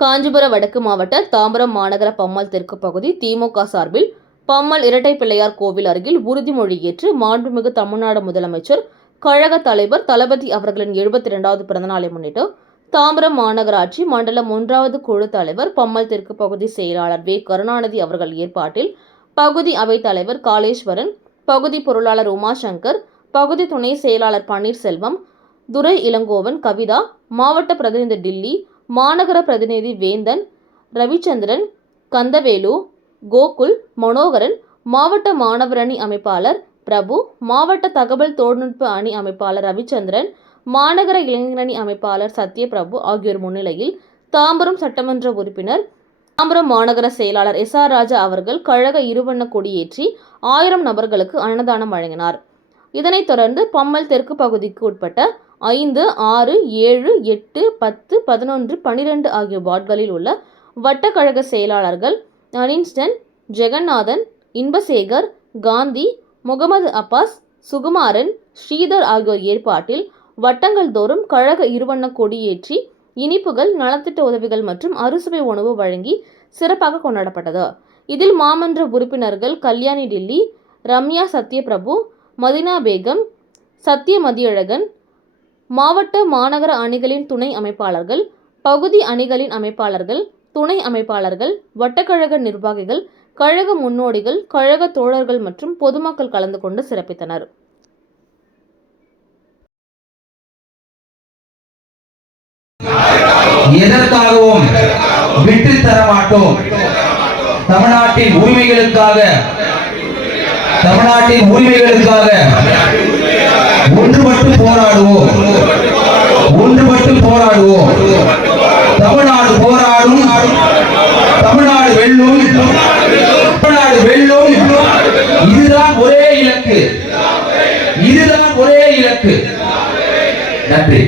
காஞ்சிபுரம் வடக்கு மாவட்ட தாம்பரம் மாநகர பம்மல் தெற்கு பகுதி திமுக சார்பில் பம்மல் இரட்டை பிள்ளையார் கோவில் அருகில் உறுதிமொழி ஏற்று மாண்புமிகு தமிழ்நாடு முதலமைச்சர் கழக தலைவர் தளபதி அவர்களின் 72வது பிறந்தநாளை முன்னிட்டு தாம்பரம் மாநகராட்சி மண்டலம் 1வது குழு தலைவர் பம்மல் தெற்கு பகுதி செயலாளர் வே கருணாநிதி அவர்கள் ஏற்பாட்டில் பகுதி அவைத் தலைவர் காளேஸ்வரன், பகுதி பொருளாளர் உமாசங்கர், பகுதி துணை செயலாளர் பன்னீர்செல்வம், துரை இளங்கோவன், கவிதா, மாவட்ட பிரதிநிதி டில்லி, மாநகர பிரதிநிதி வேந்தன், ரவிச்சந்திரன், கந்தவேலு, கோகுல், மனோகரன், மாவட்ட மாணவர் அணி அமைப்பாளர் பிரபு, மாவட்ட தகவல் தொழில்நுட்ப அணி அமைப்பாளர் ரவிச்சந்திரன், மாநகர இளைஞரணி அமைப்பாளர் சத்யபிரபு ஆகியோர் முன்னிலையில் தாம்பரம் சட்டமன்ற உறுப்பினர், தாம்பரம் மாநகர செயலாளர் எஸ்.ஆர். ராஜா அவர்கள் கழக இருவண்ண கொடியேற்றி 1000 நபர்களுக்கு அன்னதானம் வழங்கினார். இதனைத் தொடர்ந்து பம்மல் தெற்கு பகுதிக்கு உட்பட்ட 5, 6, 7, 8, 10, 11, 12 ஆகிய வார்டுகளில் உள்ள வட்டக்கழக செயலாளர்கள் அனின்ஸ்டன், ஜெகநாதன், இன்பசேகர், காந்தி, முகமது அப்பாஸ், சுகுமாரன், ஸ்ரீதர் ஆகியோர் ஏற்பாட்டில் வட்டங்கள் தோறும் கழக இருவண்ண கொடியேற்றி இனிப்புகள், நலத்திட்ட உதவிகள் மற்றும் அறுசுவை உணவு வழங்கி சிறப்பாக கொண்டாடப்பட்டது. இதில் மாமன்ற உறுப்பினர்கள் கல்யாணி டில்லி, ரம்யா சத்யபிரபு, மதினா பேகம், சத்ய மதியழகன், மாவட்ட மாநகர அணிகளின் துணை அமைப்பாளர்கள், பகுதி அணிகளின் அமைப்பாளர்கள், துணை அமைப்பாளர்கள், வட்டக்கழக நிர்வாகிகள், கழக முன்னோடிகள், கழக தோழர்கள் மற்றும் பொதுமக்கள் கலந்து கொண்டு சிறப்பித்தனர். எதற்காகவும் விட்டு தர மாட்டோம். தமிழ்நாட்டின் உரிமைகளுக்காக ஒன்றுபட்டு போராடுவோம். தமிழ்நாடு போராடும், தமிழ்நாடு வெல்லும். இதுதான் ஒரே இலக்கு. நன்றி.